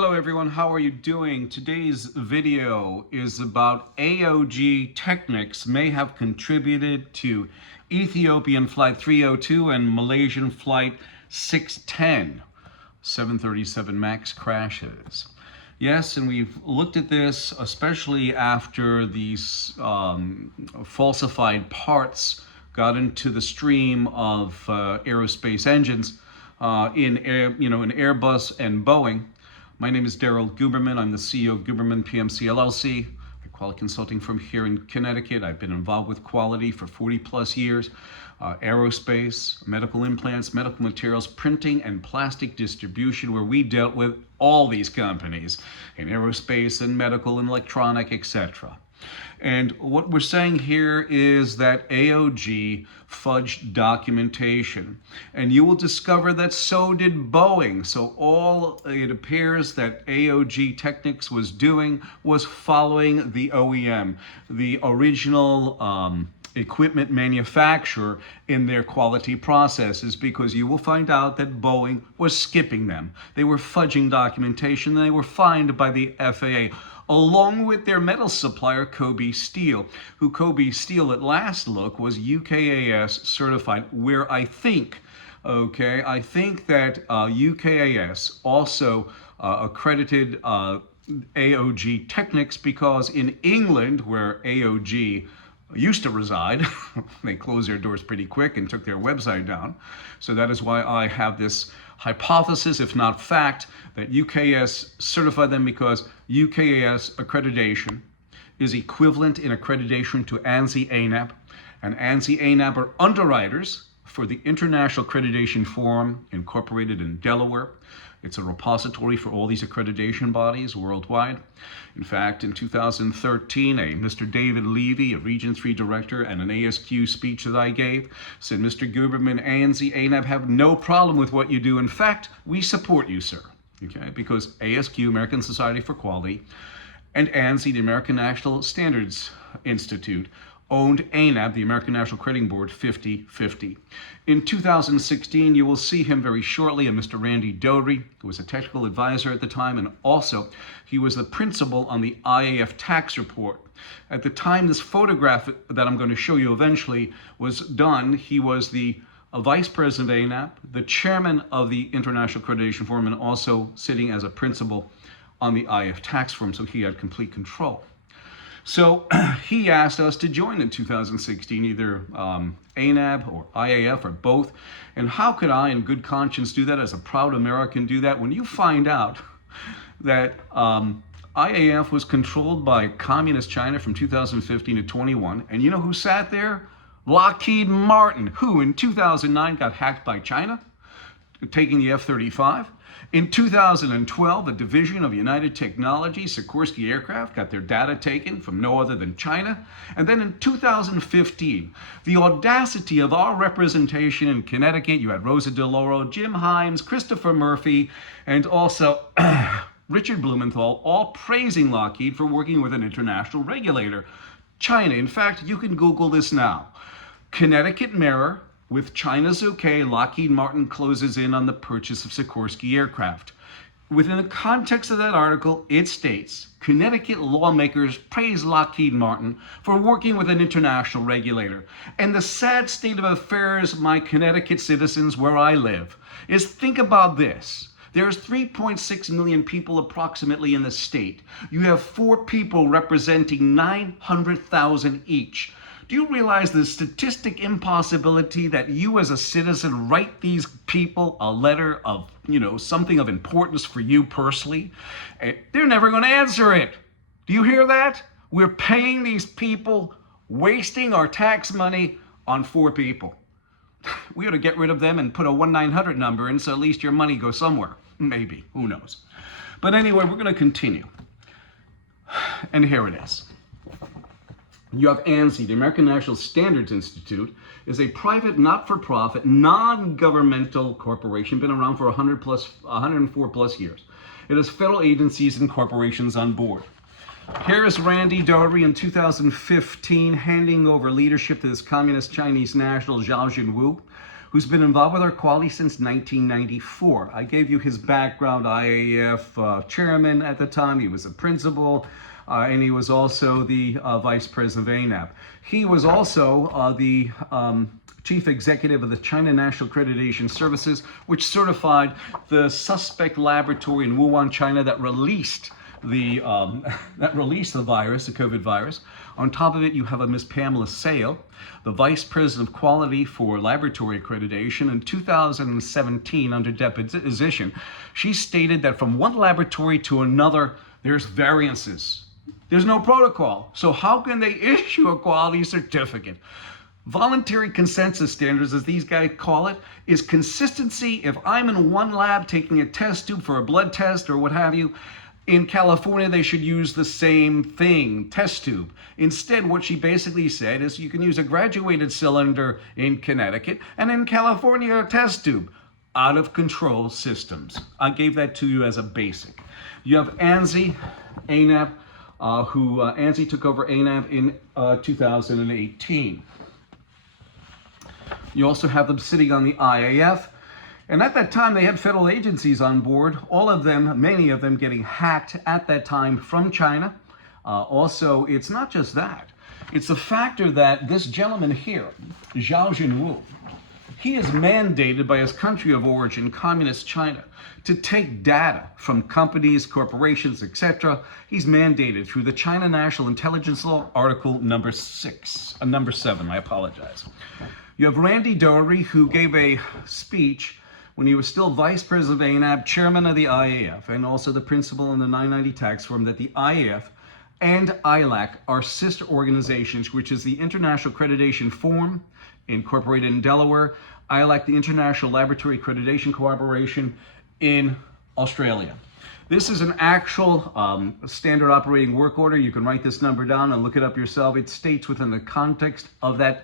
Hello everyone, how are you doing? Today's video is about AOG Technics may have contributed to Ethiopian Flight 302 and Malaysian Flight 610, 737 MAX crashes. Yes, and we've looked at this, especially after these falsified parts got into the stream of aerospace engines in Airbus and Boeing. My name is Daryl Guberman. I'm the CEO of Guberman PMC LLC, a quality consulting firm here in Connecticut. I've been involved with quality for 40 plus years, aerospace, medical implants, medical materials, printing, and plastic distribution, where we dealt with all these companies in aerospace and medical and electronic, etc. And what we're saying here is that AOG fudged documentation. And you will discover that so did Boeing. So all it appears that AOG Technics was doing was following the OEM, the original equipment manufacturer, in their quality processes, because you will find out that Boeing was skipping them. They were fudging documentation, and they were fined by the FAA, along with their metal supplier, Kobe Steel, who Kobe Steel at last look was UKAS certified, where I think that UKAS also accredited AOG Technics, because in England, where AOG used to reside, they closed their doors pretty quick and took their website down. So that is why I have this hypothesis, if not fact, that UKAS certified them, because UKAS accreditation is equivalent in accreditation to ANSI ANAP, and ANSI ANAP are underwriters for the International Accreditation Forum, incorporated in Delaware. It's a repository for all these accreditation bodies worldwide. In fact, in 2013, a Mr. David Levy, a Region 3 director, and an ASQ speech that I gave, said, Mr. Guberman, ANSI, ANAP have no problem with what you do. In fact, we support you, sir. Okay, because ASQ, American Society for Quality, and ANSI, the American National Standards Institute, owned ANAB, the American National Crediting Board, 50-50. In 2016, you will see him very shortly, and Mr. Randy Doherty, who was a technical advisor at the time, and also he was the principal on the IAF tax report. At the time this photograph that I'm going to show you eventually was done, he was the vice president of ANAP, the chairman of the International Accreditation Forum, and also sitting as a principal on the IAF tax firm, so he had complete control. So he asked us to join in 2016, either ANAB or IAF or both. And how could I, in good conscience, do that, as a proud American, do that when you find out that IAF was controlled by communist China from 2015 to 21? And you know who sat there? Lockheed Martin, who in 2009 got hacked by China, taking the F-35. In 2012, a division of United Technologies, Sikorsky Aircraft, got their data taken from no other than China. And then in 2015, the audacity of our representation in Connecticut, you had Rosa DeLauro, Jim Himes, Christopher Murphy, and also Richard Blumenthal, all praising Lockheed for working with an international regulator, China. In fact, you can Google this now. Connecticut Mirror, with China's okay, Lockheed Martin closes in on the purchase of Sikorsky aircraft. Within the context of that article, it states, Connecticut lawmakers praise Lockheed Martin for working with an international regulator. And the sad state of affairs, my Connecticut citizens, where I live, is, think about this. There's 3.6 million people approximately in the state. You have 4 people representing 900,000 each. Do you realize the statistic impossibility that you as a citizen write these people a letter of, something of importance for you personally? They're never going to answer it. Do you hear that? We're paying these people, wasting our tax money on 4 people. We ought to get rid of them and put a 1-900 number in, so at least your money goes somewhere. Maybe. Who knows? But anyway, we're going to continue. And here it is. You have ANSI, the American National Standards Institute, is a private, not-for-profit, non-governmental corporation, been around for 104 plus years. It has federal agencies and corporations on board. Here is Randy Doherty in 2015 handing over leadership to this communist Chinese national, Zhao Junwu, who's been involved with our quality since 1994. I gave you his background, IAF chairman at the time. He was a principal, and he was also the vice president of ANAP. He was also the chief executive of the China National Accreditation Services, which certified the suspect laboratory in Wuhan, China, that released the virus, the COVID virus. On top of it, you have a Miss Pamela Sale, the Vice President of Quality for Laboratory Accreditation. In 2017, under deposition, she stated that from one laboratory to another, there's variances. There's no protocol. So how can they issue a quality certificate? Voluntary consensus standards, as these guys call it, is consistency. If I'm in one lab taking a test tube for a blood test or what have you, in California, they should use the same thing, test tube. Instead, what she basically said is you can use a graduated cylinder in Connecticut, and in California, a test tube. Out of control systems. I gave that to you as a basic. You have ANSI, ANAP, ANSI took over ANAP in 2018. You also have them sitting on the IAF. And at that time, they had federal agencies on board, all of them, many of them getting hacked at that time from China. Also, it's not just that. It's the factor that this gentleman here, Zhao Jinwu, he is mandated by his country of origin, Communist China, to take data from companies, corporations, etc. He's mandated through the China National Intelligence Law, Article number 7, I apologize. You have Randy Doherty, who gave a speech when he was still Vice President of ANAP, Chairman of the IAF, and also the principal in the 990 tax form, that the IAF and ILAC are sister organizations, which is the International Accreditation Forum, incorporated in Delaware, ILAC, the International Laboratory Accreditation Corporation in Australia. This is an actual standard operating work order. You can write this number down and look it up yourself. It states within the context of that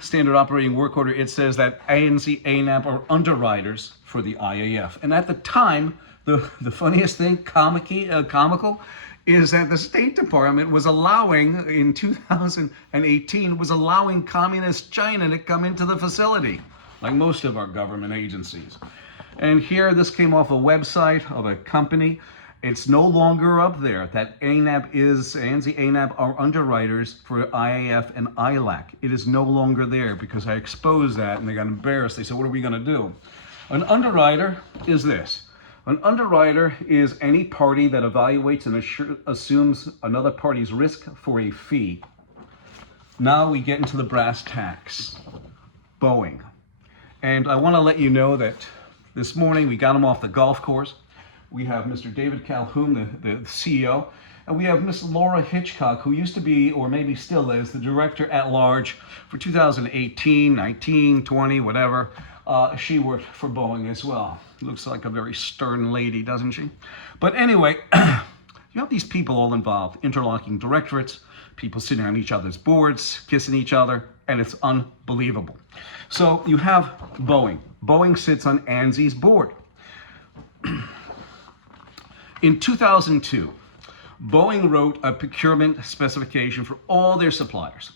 standard operating work order, it says that ANSI, ANAP are underwriters for the IAF. And at the time, the funniest thing, comical, is that the State Department was allowing, in 2018, was allowing Communist China to come into the facility, like most of our government agencies. And here, this came off a website of a company. It's no longer up there that ANSI, ANAP are underwriters for IAF and ILAC. It is no longer there because I exposed that and they got embarrassed. They said, what are we going to do? An underwriter is this. An underwriter is any party that evaluates and assumes another party's risk for a fee. Now we get into the brass tacks. Boeing. And I want to let you know that this morning we got him off the golf course. We have Mr. David Calhoun, the CEO, and we have Miss Laura Hitchcock, who used to be, or maybe still is, the director at large for 2018, 19, 20, whatever. She worked for Boeing as well. Looks like a very stern lady, doesn't she? But anyway, you have these people all involved, interlocking directorates, people sitting on each other's boards, kissing each other, and it's unbelievable. So you have Boeing. Boeing sits on ANSI's board. In 2002, Boeing wrote a procurement specification for all their suppliers.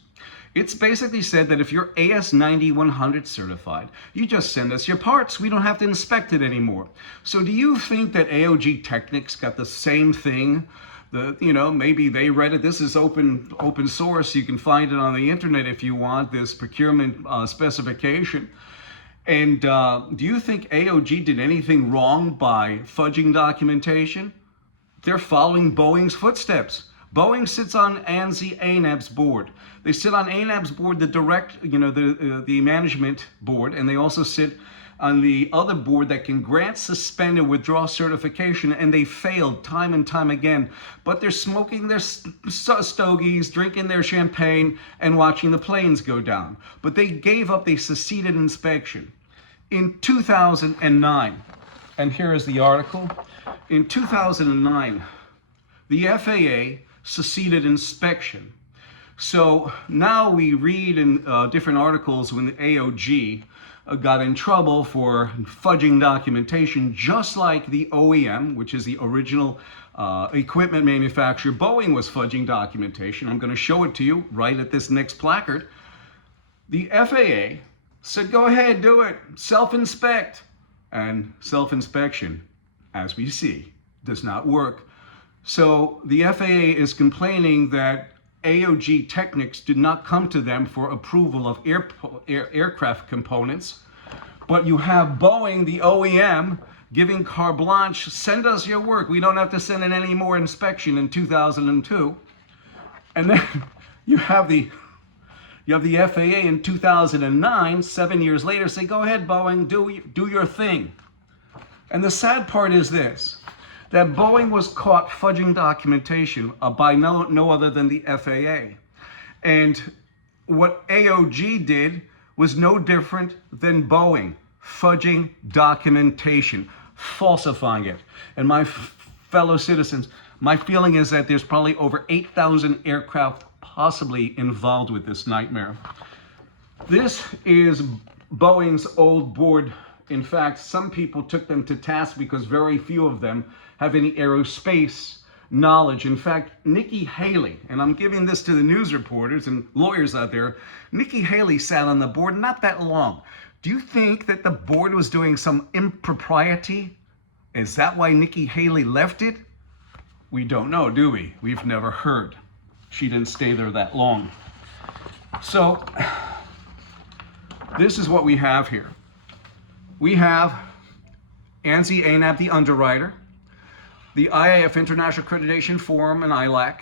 It's basically said that if you're AS9100 certified, you just send us your parts. We don't have to inspect it anymore. So do you think that AOG Technics got the same thing? Maybe they read it. This is open source. You can find it on the internet if you want, this procurement specification. And do you think AOG did anything wrong by fudging documentation? They're following Boeing's footsteps. Boeing sits on ANSI ANAP's board. They sit on ANAP's board, the management board, and they also sit on the other board that can grant, suspend, and withdraw certification, and they failed time and time again. But they're smoking their stogies, drinking their champagne, and watching the planes go down. But they gave up, they seceded inspection. In 2009, and here is the article, in 2009, the FAA seceded inspection. So now we read in different articles when the AOG got in trouble for fudging documentation, just like the OEM, which is the original equipment manufacturer. Boeing was fudging documentation. I'm going to show it to you right at this next placard. The FAA said, go ahead, do it, self-inspect. And self-inspection, as we see, does not work. So the FAA is complaining that AOG Technics did not come to them for approval of aircraft components, but you have Boeing, the OEM, giving carte blanche, send us your work. We don't have to send in any more inspection in 2002. And then you have the FAA in 2009, 7 years later, say, go ahead, Boeing, do your thing. And the sad part is this, that Boeing was caught fudging documentation by no other than the FAA. And what AOG did was no different than Boeing, fudging documentation, falsifying it. And my fellow citizens, my feeling is that there's probably over 8,000 aircraft possibly involved with this nightmare. This is Boeing's old board. In fact, some people took them to task because very few of them have any aerospace knowledge. In fact, Nikki Haley, and I'm giving this to the news reporters and lawyers out there, Nikki Haley sat on the board not that long. Do you think that the board was doing some impropriety? Is that why Nikki Haley left it? We don't know, do we? We've never heard. She didn't stay there that long. So this is what we have here. We have ANSI ANAB, the underwriter, the IAF International Accreditation Forum and ILAC.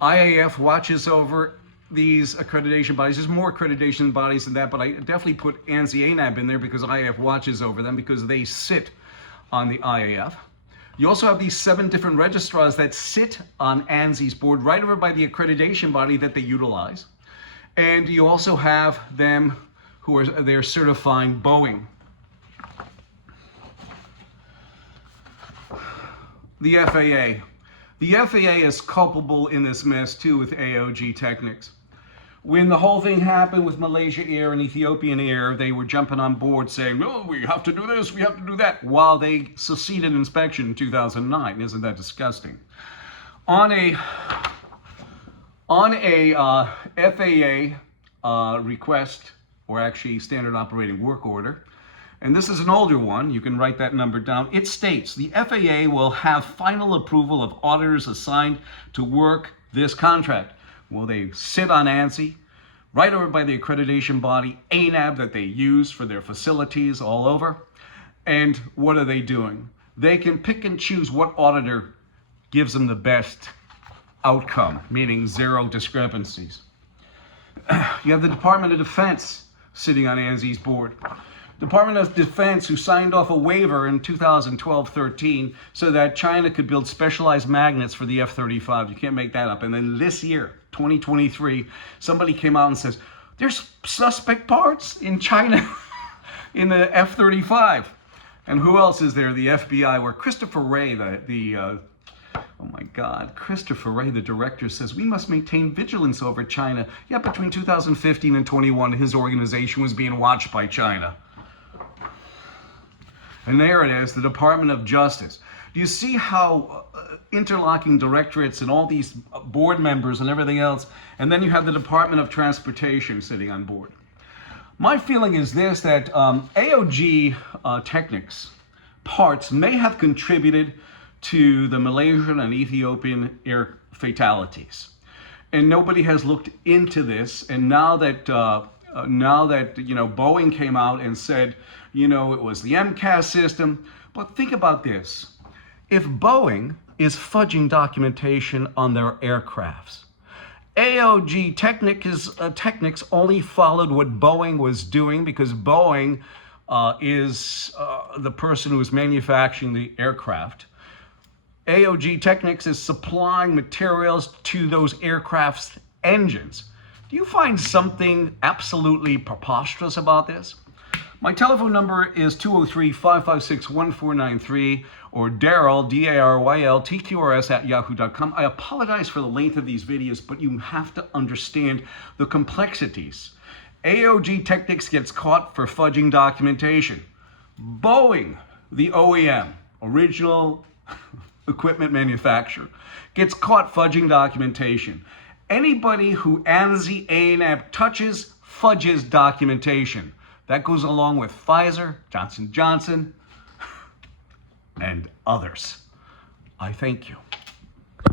IAF watches over these accreditation bodies. There's more accreditation bodies than that, but I definitely put ANSI ANAB in there because IAF watches over them because they sit on the IAF. You also have these 7 different registrars that sit on ANSI's board right over by the accreditation body that they utilize. And you also have them who are there certifying Boeing. The FAA. The FAA is culpable in this mess too with AOG Technics. When the whole thing happened with Malaysia Air and Ethiopian Air, they were jumping on board saying, oh, we have to do this, we have to do that, while they succeeded inspection in 2009. Isn't that disgusting? On a FAA request, or actually standard operating work order, and this is an older one, you can write that number down, it states the FAA will have final approval of auditors assigned to work this contract. Well, they sit on ANSI, right over by the accreditation body, ANAB, that they use for their facilities all over. And what are they doing? They can pick and choose what auditor gives them the best outcome, meaning 0 discrepancies. You have the Department of Defense sitting on ANSI's board. Department of Defense, who signed off a waiver in 2012-13 so that China could build specialized magnets for the F-35. You can't make that up. And then this year, 2023, somebody came out and says, there's suspect parts in China in the F-35. And who else is there? The FBI, where Christopher Wray, oh my God, Christopher Wray, the director, says we must maintain vigilance over China. Yeah, between 2015 and 21, his organization was being watched by China. And there it is, the Department of Justice. Do you see how interlocking directorates and all these board members and everything else, and then you have the Department of Transportation sitting on board? My feeling is this, that AOG Technics parts may have contributed to the Malaysian and Ethiopian air fatalities. And nobody has looked into this, and now that Boeing came out and said, it was the MCAS system. But think about this. If Boeing is fudging documentation on their aircrafts, AOG Technics only followed what Boeing was doing because Boeing is the person who is manufacturing the aircraft. AOG Technics is supplying materials to those aircraft's engines. Do you find something absolutely preposterous about this? My telephone number is 203-556-1493 or Daryl, D-A-R-Y-L, TQRS @yahoo.com. I apologize for the length of these videos, but you have to understand the complexities. AOG Technics gets caught for fudging documentation. Boeing, the OEM, original equipment manufacturer, gets caught fudging documentation. Anybody who ANSI ANAB touches fudges documentation. That goes along with Pfizer, Johnson & Johnson, and others. I thank you.